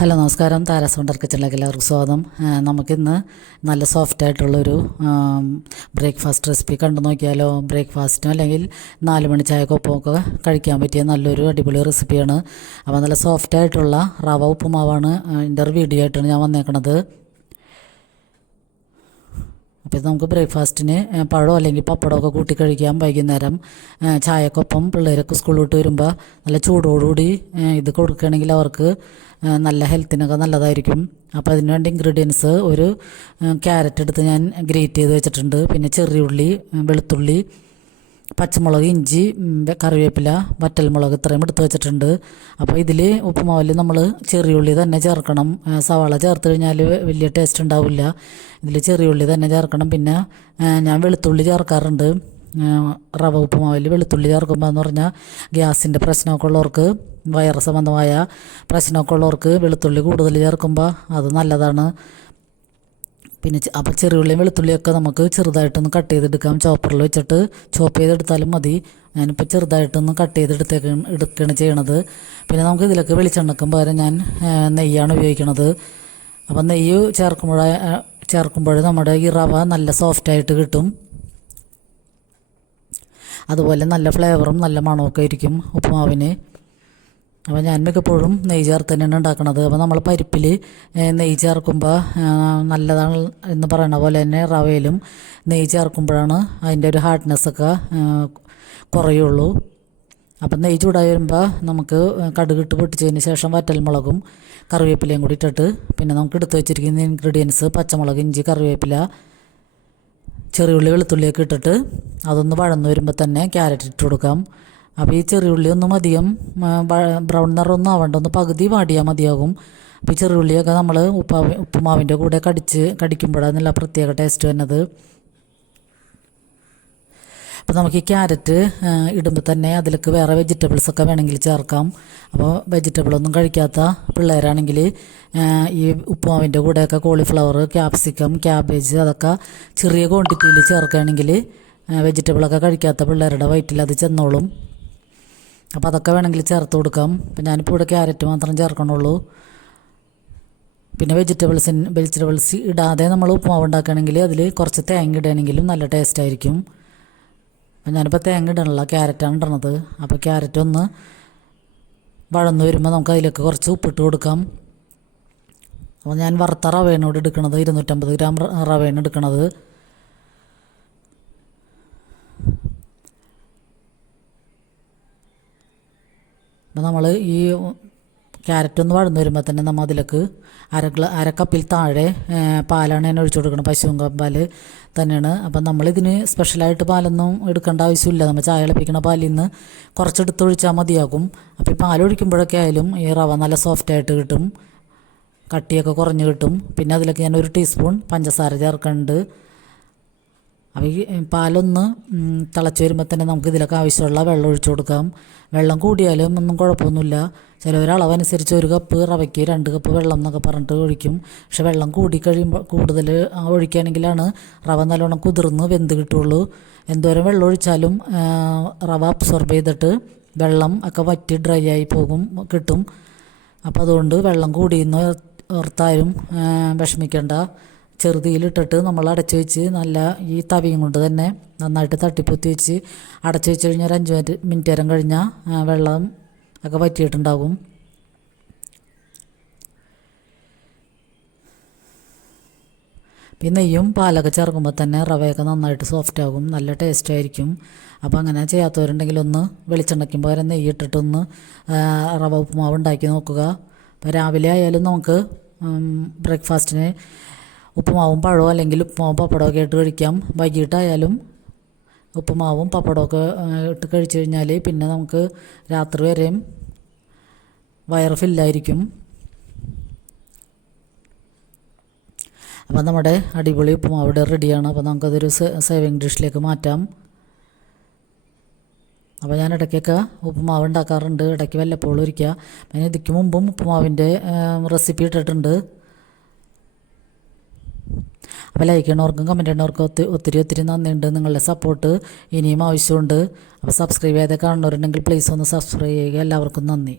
Hello നമസ്കാരം. Tara's wonder കിച്ചണിലേക്ക് എല്ലാവർക്കും സ്വാഗതം. നമുക്കിന്ന് നല്ല സോഫ്റ്റായിട്ടുള്ളൊരു ബ്രേക്ക്ഫാസ്റ്റ് റെസിപ്പി കണ്ടു നോക്കിയാലോ. ബ്രേക്ക്ഫാസ്റ്റിനും അല്ലെങ്കിൽ 4 മണി ചായക്കൊപ്പമൊക്കെ കഴിക്കാൻ പറ്റിയ നല്ലൊരു അടിപൊളി റെസിപ്പിയാണ്. അപ്പോൾ നല്ല സോഫ്റ്റായിട്ടുള്ള റവ ഉപ്പുമാവാണ് ഇതിൻ്റെ ഒരു വീഡിയോ ആയിട്ടാണ് ഞാൻ വന്നേക്കണത്. അപ്പോൾ ഇത് നമുക്ക് ബ്രേക്ക്ഫാസ്റ്റിന് പഴമോ അല്ലെങ്കിൽ പപ്പടമൊക്കെ കൂട്ടി കഴിക്കാം. വൈകുന്നേരം ചായക്കൊപ്പം പിള്ളേരൊക്കെ സ്കൂളിൽ വിട്ട് വരുമ്പോൾ നല്ല ചൂടോടുകൂടി ഇത് കൊടുക്കുകയാണെങ്കിൽ അവർക്ക് നല്ല ഹെൽത്തിനൊക്കെ നല്ലതായിരിക്കും. അപ്പോൾ അതിന് വേണ്ടി ഇൻഗ്രീഡിയൻസ് ഒരു ക്യാരറ്റ് എടുത്ത് ഞാൻ ഗ്രേറ്റ് ചെയ്ത് വെച്ചിട്ടുണ്ട്. പിന്നെ ചെറിയുള്ളി, വെളുത്തുള്ളി, പച്ചമുളക്, ഇഞ്ചി, കറിവേപ്പില, വറ്റൽമുളക് ഇത്രയും എടുത്ത് വെച്ചിട്ടുണ്ട്. അപ്പോൾ ഇതിൽ ഉപ്പുമാവിൽ നമ്മൾ ചെറിയുള്ളി തന്നെ ചേർക്കണം. സവാള ചേർത്ത് കഴിഞ്ഞാൽ വലിയ ടേസ്റ്റ് ഉണ്ടാവില്ല. ഇതിൽ ചെറിയുള്ളി തന്നെ ചേർക്കണം. പിന്നെ ഞാൻ വെളുത്തുള്ളി ചേർക്കാറുണ്ട്. റവ ഉപ്പുമാവിൽ വെളുത്തുള്ളി ചേർക്കുമ്പോൾ എന്ന് പറഞ്ഞാൽ ഗ്യാസിൻ്റെ പ്രശ്നമൊക്കെ ഉള്ളവർക്ക്, വയറ് സംബന്ധമായ പ്രശ്നമൊക്കെ ഉള്ളവർക്ക് വെളുത്തുള്ളി കൂടുതൽ ചേർക്കുമ്പോൾ അത് നല്ലതാണ്. പിന്നെ അപ്പോൾ ചെറിയുള്ളിയും വെളുത്തുള്ളിയൊക്കെ നമുക്ക് ചെറുതായിട്ടൊന്ന് കട്ട് ചെയ്തെടുക്കാം. ചോപ്പറിൽ വെച്ചിട്ട് ചോപ്പ് ചെയ്തെടുത്താലും മതി. ഞാനിപ്പോൾ ചെറുതായിട്ടൊന്ന് കട്ട് എടുക്കുകയാണ് ചെയ്യണത്. പിന്നെ നമുക്ക് ഇതിലൊക്കെ വെളിച്ചെണ്ണക്കും പകരം ഞാൻ നെയ്യാണ് ഉപയോഗിക്കണത്. അപ്പം നെയ്യ് ചേർക്കുമ്പോൾ നമ്മുടെ ഈ റവ നല്ല സോഫ്റ്റായിട്ട് കിട്ടും. അതുപോലെ നല്ല ഫ്ലേവറും നല്ല മണമൊക്കെ ആയിരിക്കും ഉപ്പുമാവിന്. അപ്പോൾ ഞാൻ മിക്കപ്പോഴും നെയ്യ് ചേർത്ത് തന്നെയാണ് ഉണ്ടാക്കുന്നത്. അപ്പോൾ നമ്മൾ പരിപ്പിൽ നെയ്യ് ചേർക്കുമ്പോൾ നല്ലതാണ് എന്ന് പറയുന്ന പോലെ തന്നെ റവയിലും നെയ്യ് ചേർക്കുമ്പോഴാണ് അതിൻ്റെ ഒരു ഹാർഡ്നെസ്സൊക്കെ കുറയുള്ളൂ. അപ്പം നെയ്യ് ചൂടായി വരുമ്പോൾ നമുക്ക് കടുകിട്ട് പൊട്ടിച്ചതിന് ശേഷം വറ്റൽമുളകും കറിവേപ്പിലയും കൂടി ഇട്ടിട്ട് പിന്നെ നമുക്ക് എടുത്ത് വെച്ചിരിക്കുന്ന ഇൻഗ്രീഡിയൻസ് പച്ചമുളക്, ഇഞ്ചി, കറിവേപ്പില, ചെറിയുള്ളി, വെളുത്തുള്ളിയൊക്കെ ഇട്ടിട്ട് അതൊന്ന് വഴന്ന് വരുമ്പോൾ തന്നെ ക്യാരറ്റ് ഇട്ട് കൊടുക്കാം. അപ്പോൾ ഈ ചെറിയുള്ളി ഒന്നും അധികം ബ്രൗൺ നിറമൊന്നും ആവണ്ട, ഒന്ന് പകുതി വാടിയാൽ മതിയാകും. അപ്പോൾ ഈ ചെറിയുള്ളിയൊക്കെ നമ്മൾ ഉപ്പുമാവിൻ്റെ കൂടെ കടിക്കുമ്പോഴാണ് നല്ല പ്രത്യേക ടേസ്റ്റ് വരുന്നത്. അപ്പോൾ നമുക്ക് ഈ ക്യാരറ്റ് ഇടുമ്പോൾ തന്നെ അതിലേക്ക് വേറെ വെജിറ്റബിൾസൊക്കെ വേണമെങ്കിൽ ചേർക്കാം. അപ്പോൾ വെജിറ്റബിളൊന്നും കഴിക്കാത്ത പിള്ളേരാണെങ്കിൽ ഈ ഉപ്പുമാവിൻ്റെ കൂടെയൊക്കെ കോളിഫ്ലവർ, ക്യാപ്സിക്കം, ക്യാബേജ് അതൊക്കെ ചെറിയ ക്വാണ്ടിറ്റിയിൽ ചേർക്കുകയാണെങ്കിൽ വെജിറ്റബിളൊക്കെ കഴിക്കാത്ത പിള്ളേരുടെ വയറ്റിൽ അത് ചെന്നോളും. അപ്പോൾ അതൊക്കെ വേണമെങ്കിൽ ചേർത്ത് കൊടുക്കാം. അപ്പോൾ ഞാനിപ്പോൾ ഇവിടെ ക്യാരറ്റ് മാത്രം ചേർക്കണുള്ളൂ. പിന്നെ വെജിറ്റബിൾസ് ഇടാതെ നമ്മൾ ഉപ്പുമാവ് ഉണ്ടാക്കുകയാണെങ്കിൽ അതിൽ കുറച്ച് തേങ്ങ ഇടുകയാണെങ്കിലും നല്ല ടേസ്റ്റ് ആയിരിക്കും. അപ്പം ഞാനിപ്പോൾ തേങ്ങ ഇടണല്ല, ക്യാരറ്റാണ് ഇടണത്. അപ്പോൾ ക്യാരറ്റ് ഒന്ന് വഴന്ന് വരുമ്പോൾ നമുക്ക് അതിലേക്ക് കുറച്ച് ഉപ്പിട്ട് കൊടുക്കാം. അപ്പോൾ ഞാൻ വറുത്ത റവയാണ് ഇവിടെ എടുക്കണത്. 250 ഗ്രാം റവയാണ് എടുക്കണത്. അപ്പോൾ നമ്മൾ ഈ ക്യാരറ്റ് ഒന്ന് വഴന്ന് വരുമ്പോൾ തന്നെ നമ്മൾ അതിലേക്ക് അര കപ്പിൽ താഴെ പാലാണ് ഞാൻ ഒഴിച്ചു കൊടുക്കുന്നത്. പശുവും പാൽ തന്നെയാണ്. അപ്പം നമ്മളിതിന് സ്പെഷ്യലായിട്ട് പാലൊന്നും എടുക്കേണ്ട ആവശ്യമില്ല. നമ്മൾ ചായ തിളപ്പിക്കുന്ന പാലിൽ നിന്ന് കുറച്ചെടുത്ത് ഒഴിച്ചാൽ മതിയാകും. അപ്പോൾ ഈ പാലൊഴിക്കുമ്പോഴൊക്കെ ആയാലും ഈ റവ നല്ല സോഫ്റ്റായിട്ട് കിട്ടും, കട്ടിയൊക്കെ കുറഞ്ഞ് കിട്ടും. പിന്നെ അതിലേക്ക് ഞാൻ 1 ടീസ്പൂൺ പഞ്ചസാര ചേർക്കുന്നുണ്ട്. അപ്പോൾ ഈ പാലൊന്ന് തിളച്ച് വരുമ്പോൾ തന്നെ നമുക്ക് ഇതിലൊക്കെ ആവശ്യമുള്ള വെള്ളം ഒഴിച്ചു കൊടുക്കാം. വെള്ളം കൂടിയാലും ഒന്നും കുഴപ്പമൊന്നുമില്ല. ചിലവരളവനുസരിച്ച് 1 കപ്പ് റവയ്ക്ക് 2 കപ്പ് വെള്ളം എന്നൊക്കെ പറഞ്ഞിട്ട് ഒഴിക്കും. പക്ഷെ വെള്ളം കൂടുതൽ ഒഴിക്കുകയാണെങ്കിലാണ് റവ നല്ലോണം കുതിർന്ന് വെന്ത് കിട്ടുള്ളൂ. എന്തോരം വെള്ളം ഒഴിച്ചാലും റവ അബ്സോർബ് ചെയ്തിട്ട് വെള്ളം ഒക്കെ വറ്റി ഡ്രൈ ആയി കിട്ടും. അപ്പോൾ അതുകൊണ്ട് വെള്ളം കൂടിയെന്ന് ഓർത്താരും വിഷമിക്കേണ്ട. ചെറുതീയിലിട്ടിട്ട് നമ്മൾ അടച്ചു വെച്ച് നല്ല ഈ തവിയും കൊണ്ട് തന്നെ നന്നായിട്ട് തട്ടിപ്പൊത്തി വെച്ച് അടച്ചു വെച്ച് കഴിഞ്ഞാൽ 5 മിനിറ്റ് നേരം കഴിഞ്ഞാൽ വെള്ളം ഒക്കെ വറ്റിയിട്ടുണ്ടാകും. പിന്നെ നെയ്യും പാലൊക്കെ ചേർക്കുമ്പോൾ തന്നെ റവയൊക്കെ നന്നായിട്ട് സോഫ്റ്റ് ആകും, നല്ല ടേസ്റ്റ് ആയിരിക്കും. അപ്പോൾ അങ്ങനെ ചെയ്യാത്തവരുണ്ടെങ്കിൽ ഒന്ന് വെളിച്ചെണ്ണയ്ക്കും പകരം നെയ്യ് ഇട്ടിട്ടൊന്ന് റവ ഉപ്പുമാവ് ഉണ്ടാക്കി നോക്കുക. അപ്പോൾ രാവിലെ ആയാലും നമുക്ക് ബ്രേക്ക്ഫാസ്റ്റിന് ഉപ്പുമാവും പഴമോ അല്ലെങ്കിൽ ഉപ്പുമാവും പപ്പടമൊക്കെ ഇട്ട് കഴിക്കാം. വൈകിട്ടായാലും ഉപ്പുമാവും പപ്പടമൊക്കെ ഇട്ട് കഴിച്ചു കഴിഞ്ഞാൽ പിന്നെ നമുക്ക് രാത്രി വരെയും വയറ് ഫില്ലായിരിക്കും. അപ്പോൾ നമ്മുടെ അടിപൊളി ഉപ്പുമാവ് ഇവിടെ റെഡിയാണ്. അപ്പോൾ നമുക്കതൊരു സേവിങ് ഡിഷിലേക്ക് മാറ്റാം. അപ്പോൾ ഞാൻ ഇടയ്ക്കൊക്കെ ഉപ്പുമാവ് ഉണ്ടാക്കാറുണ്ട്, ഇടയ്ക്ക് വല്ലപ്പോഴും ഒരിക്കുക. പിന്നെ ഇതിക്ക് മുമ്പും ഉപ്പുമാവിൻ്റെ റെസിപ്പി ഇട്ടിട്ടുണ്ട്. അപ്പോൾ ലൈക്ക് ചെയ്യണവർക്കും കമൻറ്റ് ചെയ്യണവർക്കും ഒത്തിരി നന്ദിയുണ്ട്. നിങ്ങളുടെ സപ്പോർട്ട് ഇനിയും ആവശ്യമുണ്ട്. അപ്പോൾ സബ്സ്ക്രൈബ് ചെയ്ത് കാണുന്നവരുണ്ടെങ്കിൽ പ്ലീസ് ഒന്ന് സബ്സ്ക്രൈബ് ചെയ്യുക. എല്ലാവർക്കും നന്ദി.